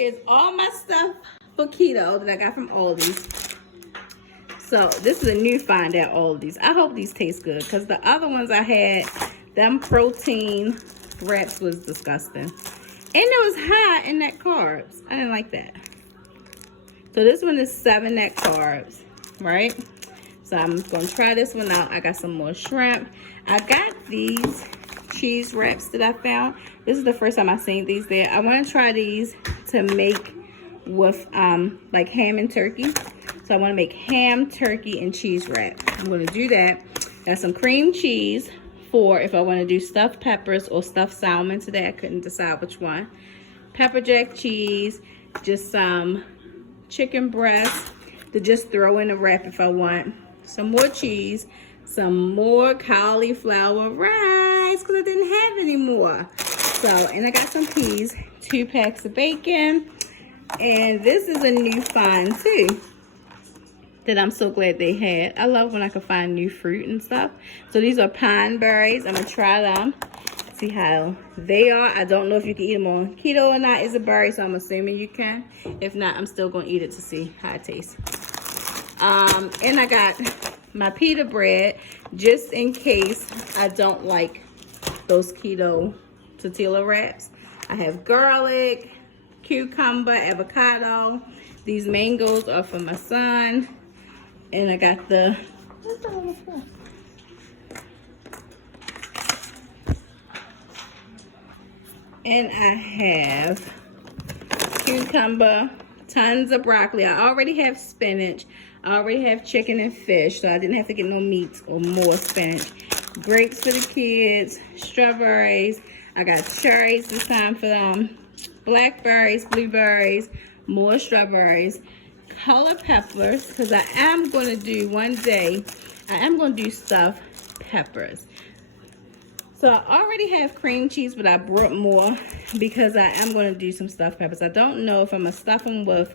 here's all my stuff for keto that I got from Aldi's. So this is a new find at Aldi's. I hope these taste good because the other ones I had, them protein wraps was disgusting. And it was high in net carbs. I didn't like that. So this one is 7 net carbs, right? So I'm going to try this one out. I got some more shrimp. I got these cheese wraps that I found. This is the first time I've seen these there. I want to try these to make with like ham and turkey. So I want to make ham, turkey, and cheese wrap. I'm going to do that. Got some cream cheese for if I want to do stuffed peppers or stuffed salmon today. I couldn't decide which one. Pepper jack cheese, just some chicken breast to just throw in a wrap if I want. Some more cheese, some more cauliflower rice because I didn't have any more. So, and I got some peas, 2 packs of bacon, and this is a new find too that I'm so glad they had. I love when I can find new fruit and stuff. So these are pine berries. I'm gonna try them, see how they are. I don't know if you can eat them on keto or not. It's a berry, so I'm assuming you can. If not, I'm still gonna eat it to see how it tastes. And I got my pita bread just in case I don't like those keto tortilla wraps. I have garlic, cucumber, avocado. These mangoes are for my son. And I got the, what's that on the floor? And I have cucumber, tons of broccoli. I already have spinach. I already have chicken and fish, so I didn't have to get no meat or more spinach. Grapes for the kids, strawberries. I got cherries this time for them. Blackberries, blueberries, more strawberries. Color peppers, because I am going to do one day, I am going to do stuffed peppers. So I already have cream cheese, but I brought more because I am going to do some stuffed peppers. I don't know if I'm going to stuff them with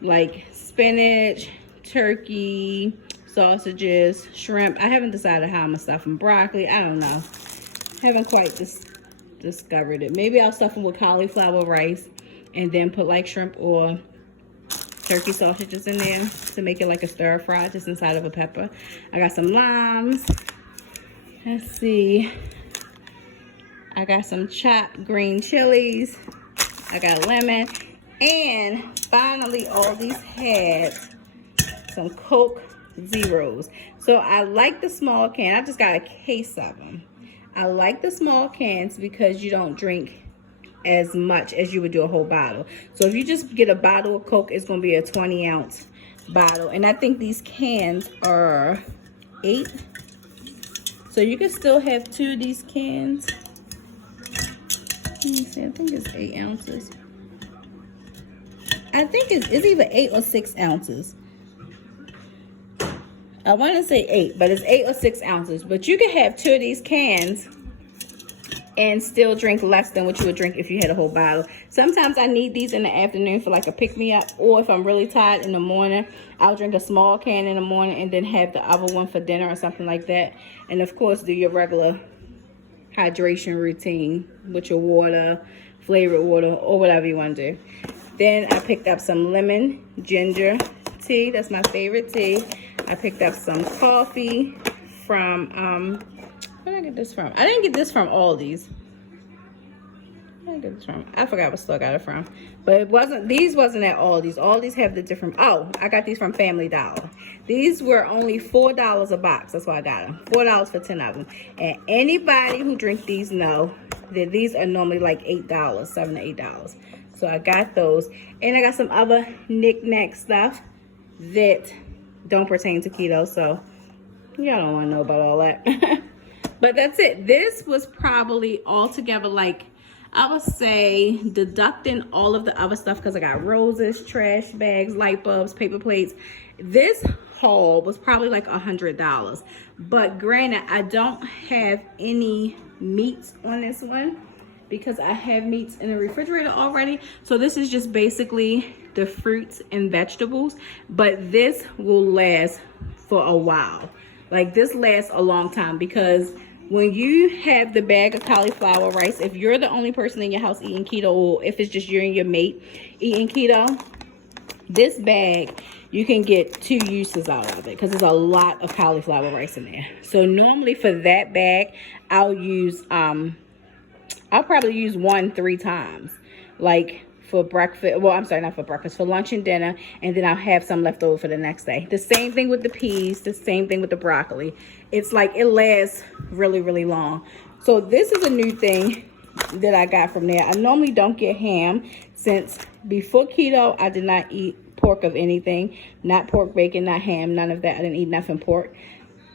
like spinach, turkey, sausages, shrimp. I haven't decided how I'm going to stuff them. Broccoli, I don't know. Haven't quite discovered it. Maybe I'll stuff them with cauliflower rice and then put like shrimp or turkey sausages in there to make it like a stir fry just inside of a pepper. I got some limes. Let's see. I got some chopped green chilies. I got lemon. And finally, all these had some Coke Zeros. So I like the small can. I just got a case of them. I like the small cans because you don't drink as much as you would do a whole bottle. So if you just get a bottle of Coke, it's going to be a 20-ounce bottle. And I think these cans are 8. So you can still have 2 of these cans. Let me see, I think it's 8 ounces. I think it's either 8 or 6 ounces. I want to say 8, but it's 8 or 6 ounces. But you can have 2 of these cans and still drink less than what you would drink if you had a whole bottle. Sometimes I need these in the afternoon for like a pick-me-up, or if I'm really tired in the morning, I'll drink a small can in the morning and then have the other one for dinner or something like that. And of course, do your regular hydration routine with your water, flavored water, or whatever you want to do. Then I picked up some lemon ginger tea. That's my favorite tea. I picked up some coffee from where did I get this from? I didn't get this from Aldi's. Where did I get this from? I forgot what store I got it from. But these wasn't at Aldi's. Aldi's have the different, oh, I got these from Family Dollar. These were only $4 a box. That's why I got them. $4 for 10 of them. And anybody who drink these know that these are normally like $8, $7 to $8. So I got those. And I got some other knick-knack stuff that don't pertain to keto. So y'all don't want to know about all that. But that's it. This was probably altogether like, I would say, deducting all of the other stuff because I got roses, trash bags, light bulbs, paper plates. This haul was probably like $100. But granted, I don't have any meats on this one because I have meats in the refrigerator already. So this is just basically the fruits and vegetables. But this will last for a while. Like this lasts a long time because when you have the bag of cauliflower rice, if you're the only person in your house eating keto, or if it's just you and your mate eating keto, this bag, you can get 2 uses out of it because there's a lot of cauliflower rice in there. So normally for that bag, I'll probably use 1 3 times, like for breakfast. Well, I'm sorry, not for breakfast, for lunch and dinner, and then I'll have some left over for the next day. The same thing with the peas, the same thing with the broccoli. It's like it lasts really, really long. So this is a new thing that I got from there. I normally don't get ham, since before keto I did not eat pork of anything, not pork, bacon, not ham, none of that. I didn't eat nothing pork.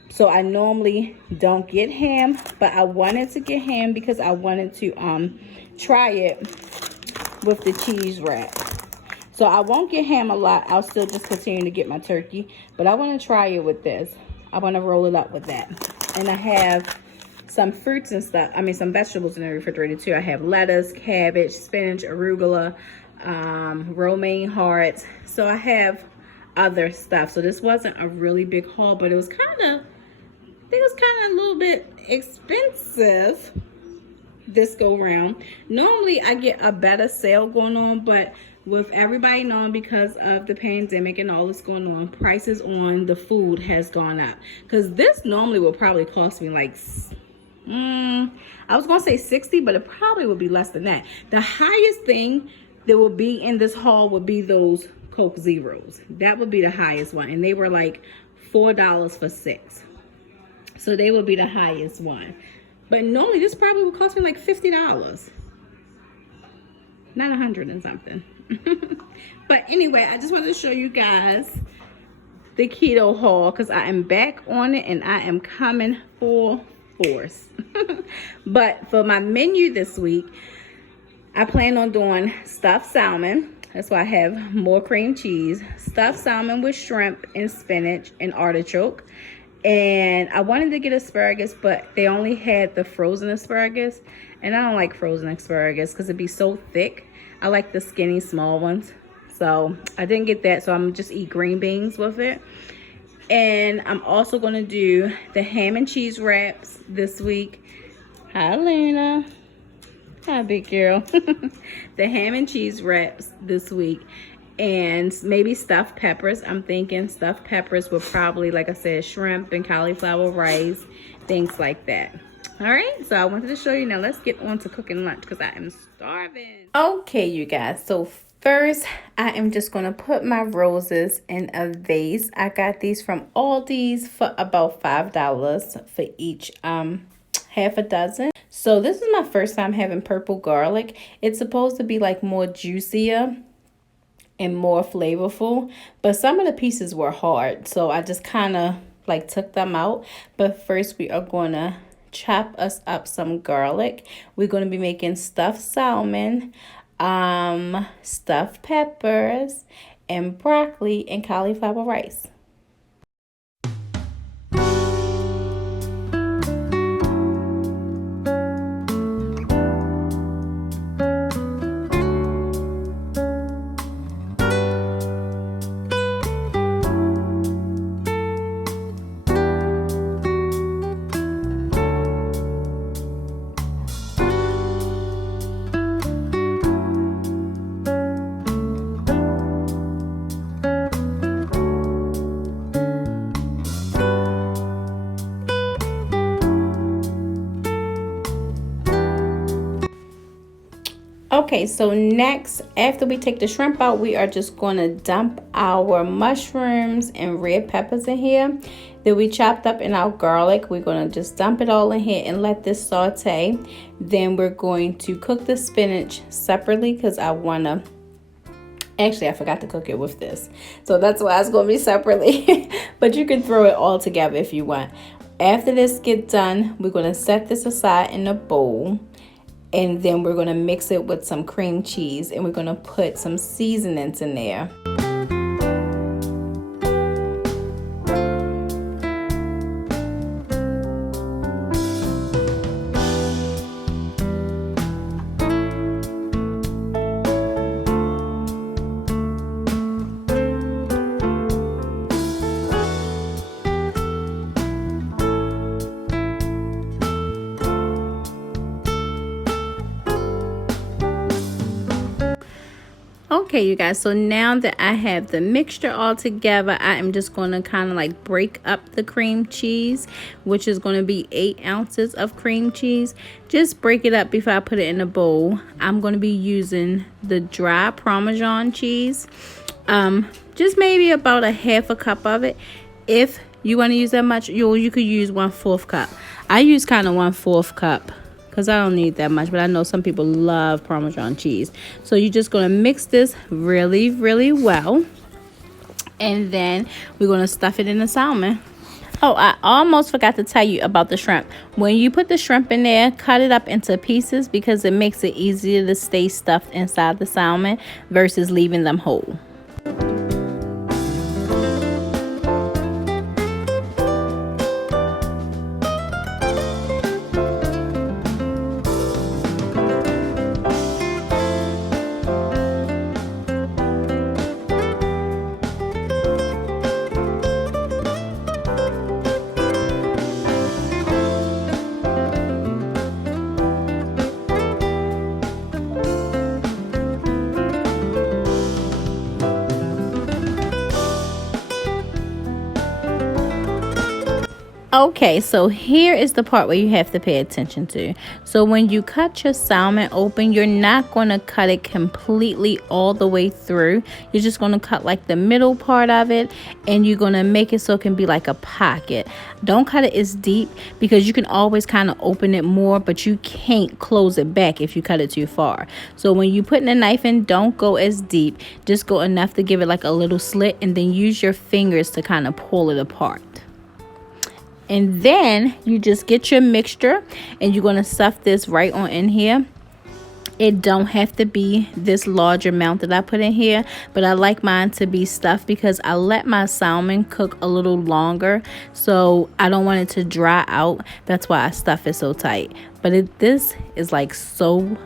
So I normally don't get ham, but I wanted to get ham because I wanted to try it with the cheese wrap. So I won't get ham a lot. I'll still just continue to get my turkey, but I want to try it with this. I want to roll it up with that. And I have some fruits and stuff, some vegetables in the refrigerator too. I have lettuce, cabbage, spinach, arugula, romaine hearts. So I have other stuff. So this wasn't a really big haul, but it was kind of, I think it was kind of a little bit expensive this go round. Normally I get a better sale going on, but with everybody knowing because of the pandemic and all that's going on, prices on the food has gone up. Because this normally would probably cost me like, I was gonna say 60, but it probably would be less than that. The highest thing that will be in this haul would be those Coke Zeros. That would be the highest one, and they were like $4 for 6. So they would be the highest one. But normally this probably would cost me like $50. Not 100 and something. But anyway, I just wanted to show you guys the keto haul because I am back on it and I am coming full force. But for my menu this week, I plan on doing stuffed salmon. That's why I have more cream cheese. Stuffed salmon with shrimp and spinach and artichoke. And I wanted to get asparagus, but they only had the frozen asparagus. And I don't like frozen asparagus because it'd be so thick. I like the skinny, small ones. So I didn't get that. So I'm just eat green beans with it. And I'm also going to do the ham and cheese wraps this week. Hi, Lena. Hi, big girl. The ham and cheese wraps this week. And maybe stuffed peppers. I'm thinking stuffed peppers with probably, like I said, shrimp and cauliflower rice, things like that. All right, so I wanted to show you. Now let's get on to cooking lunch because I am starving. Okay, you guys. So first, I am just going to put my roses in a vase. I got these from Aldi's for about $5 for each half a dozen. So this is my first time having purple garlic. It's supposed to be like more juicier and more flavorful, but some of the pieces were hard, so I just kind of like took them out. But first we are going to chop us up some garlic. We're going to be making stuffed salmon, stuffed peppers, and broccoli and cauliflower rice. Okay, so next, after we take the shrimp out, we are just going to dump our mushrooms and red peppers in here that we chopped up in our garlic. We're going to just dump it all in here and let this saute. Then we're going to cook the spinach separately because I want to, actually I forgot to cook it with this. So that's why it's going to be separately, but you can throw it all together if you want. After this gets done, we're going to set this aside in a bowl. And then we're going to mix it with some cream cheese and we're going to put some seasonings in there. Okay, you guys, so now that I have the mixture all together, I am just going to kind of like break up the cream cheese, which is going to be 8 ounces of cream cheese. Just break it up before I put it in a bowl. I'm going to be using the dry Parmesan cheese, just maybe about a half a cup of it. If you want to use that much, you could use 1/4 cup. I use kind of 1/4 cup, because I don't need that much, but I know some people love Parmesan cheese. So you're just going to mix this really, really well. And then we're going to stuff it in the salmon. Oh, I almost forgot to tell you about the shrimp. When you put the shrimp in there, cut it up into pieces because it makes it easier to stay stuffed inside the salmon versus leaving them whole. Okay, so here is the part where you have to pay attention to. So when you cut your salmon open, you're not going to cut it completely all the way through. You're just going to cut like the middle part of it, and you're going to make it so it can be like a pocket. Don't cut it as deep because you can always kind of open it more, but you can't close it back if you cut it too far. So when you put the knife in, don't go as deep. Just go enough to give it like a little slit, and then use your fingers to kind of pull it apart. And then you just get your mixture, and you're going to stuff this right on in here. It don't have to be this large amount that I put in here, but I like mine to be stuffed because I let my salmon cook a little longer, so I don't want it to dry out. That's why I stuff it so tight. But this is like so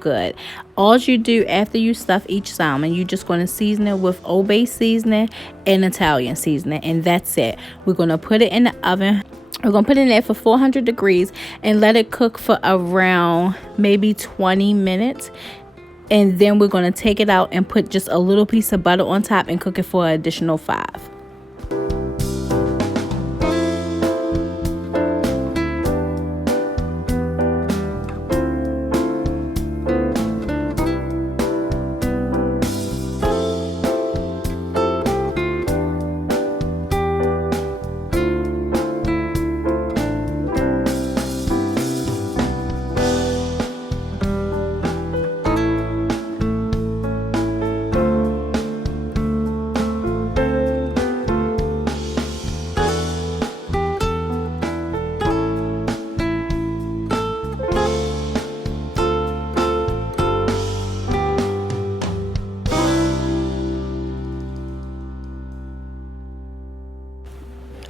good. All you do after you stuff each salmon, you're just going to season it with Old Bay seasoning and Italian seasoning, and that's it. We're going to put it in the oven. We're going to put it in there for 400 degrees and let it cook for around maybe 20 minutes. And then we're going to take it out and put just a little piece of butter on top and cook it for an additional 5.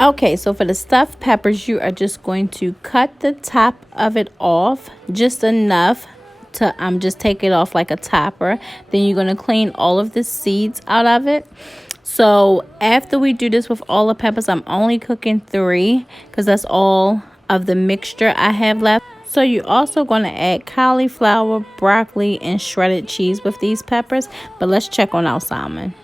Okay, so for the stuffed peppers, you are just going to cut the top of it off just enough to just take it off like a topper. Then you're going to clean all of the seeds out of it. So after we do this with all the peppers, I'm only cooking 3 because that's all of the mixture I have left. So you're also going to add cauliflower, broccoli, and shredded cheese with these peppers. But let's check on our salmon.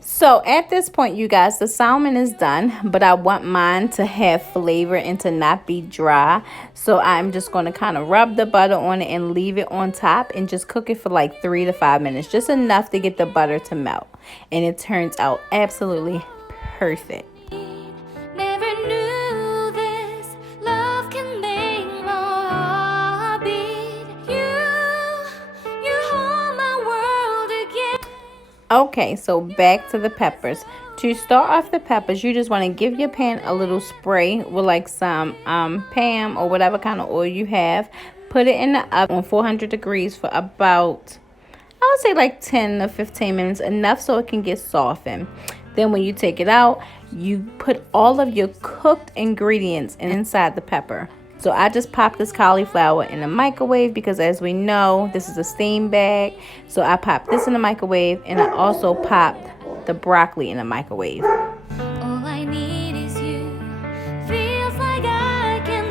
So at this point, you guys, the salmon is done, but I want mine to have flavor and to not be dry. So I'm just going to kind of rub the butter on it and leave it on top and just cook it for like 3 to 5 minutes, just enough to get the butter to melt. And it turns out absolutely perfect. Okay, so back to the peppers. To start off the peppers, you just want to give your pan a little spray with like some Pam or whatever kind of oil you have. Put it in the oven on 400 degrees for about, I would say like 10 to 15 minutes, enough so it can get softened. Then when you take it out, you put all of your cooked ingredients inside the pepper. So I just popped this cauliflower in the microwave because, as we know, this is a steam bag. So I popped this in the microwave, and I also popped the broccoli in the microwave. All I need is you. Feels like I can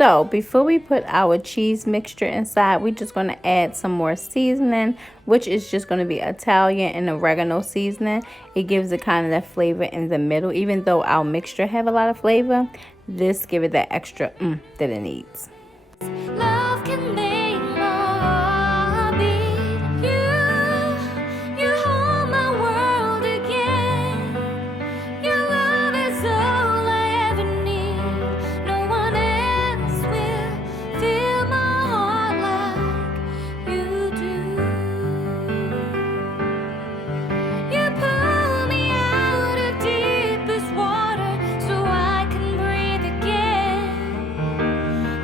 So before we put our cheese mixture inside, we're just going to add some more seasoning, which is just going to be Italian and oregano seasoning. It gives it kind of that flavor in the middle. Even though our mixture have a lot of flavor, this give it that extra that it needs. Love can make my heart beat. You hold my world again. Your love is all I ever need. No one else will fill my heart like you do. You pull me out of deepest water so I can breathe again.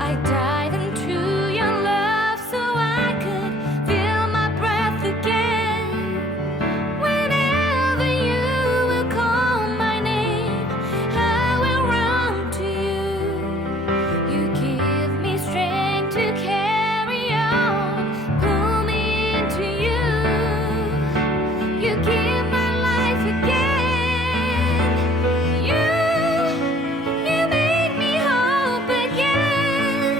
I dive into your love so I could feel my breath again. Whenever you will call my name, I will run to you. You give me strength to carry on. Pull me into you. You give my life again. You make me hope again.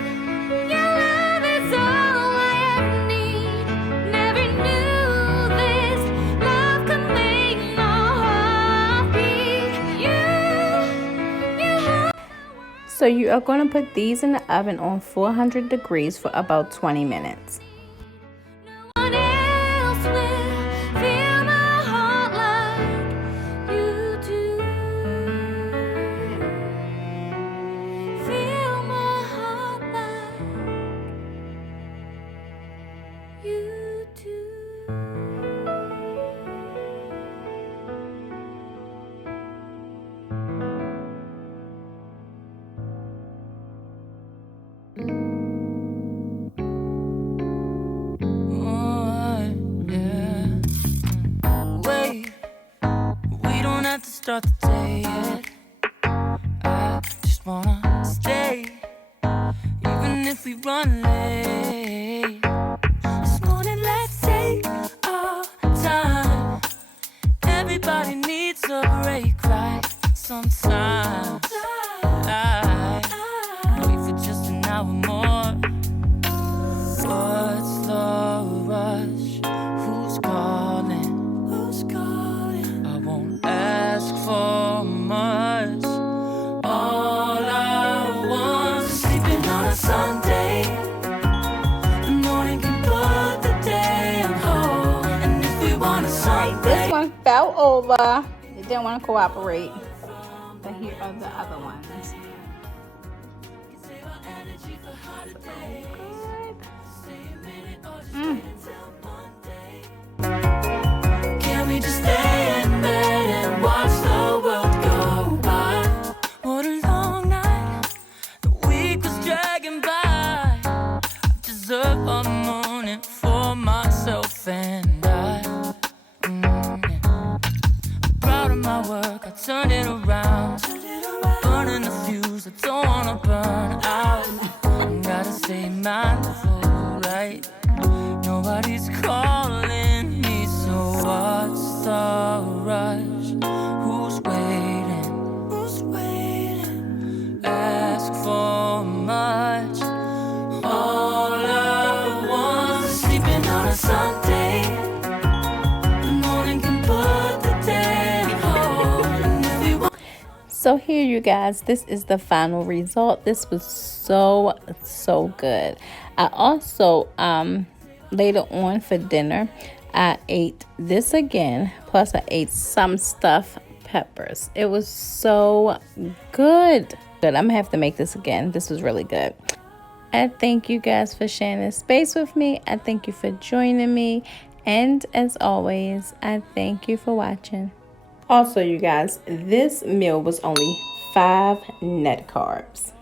Your love is all I ever need. Never knew this love could make my heart beat. You So you are going to put these in the oven on 400 degrees for about 20 minutes. no one else will fill my heart like you do. Fill my heart like you do. Wait, we don't have to start the day yet. I just wanna stay, even if we run late. This morning, let's take our time. Everybody needs a break, right? Sometimes I wait for just an hour more. What's the rush? Who's calling? Who's calling? I won't ask for much. All I want is sleeping on a Sunday. The morning can put the day on hold. And if we want a Sunday, This one fell over. It didn't want to cooperate. But here are the other ones. can we just stay in bed and watch the world go by? What a long night. The week was dragging by. I deserve a morning for myself and I. I'm proud of my work. I turned it around. I'm burning the fuse. I don't wanna burn out. Gotta stay mindful, right? Nobody's calling me, so what's the rush? Who's waiting? Who's waiting? Ask for much. All I want is sleeping on a Sunday. The morning can put the day on hold. And if we want So here, you guys, this is the final result. This was so good. I also later on for dinner, I ate this again, plus I ate some stuffed peppers. It was so good. I'm gonna have to make this again. This was really good. I thank you guys for sharing this space with me. I thank you for joining me, and as always, I thank you for watching. Also, you guys, this meal was only 5 net carbs.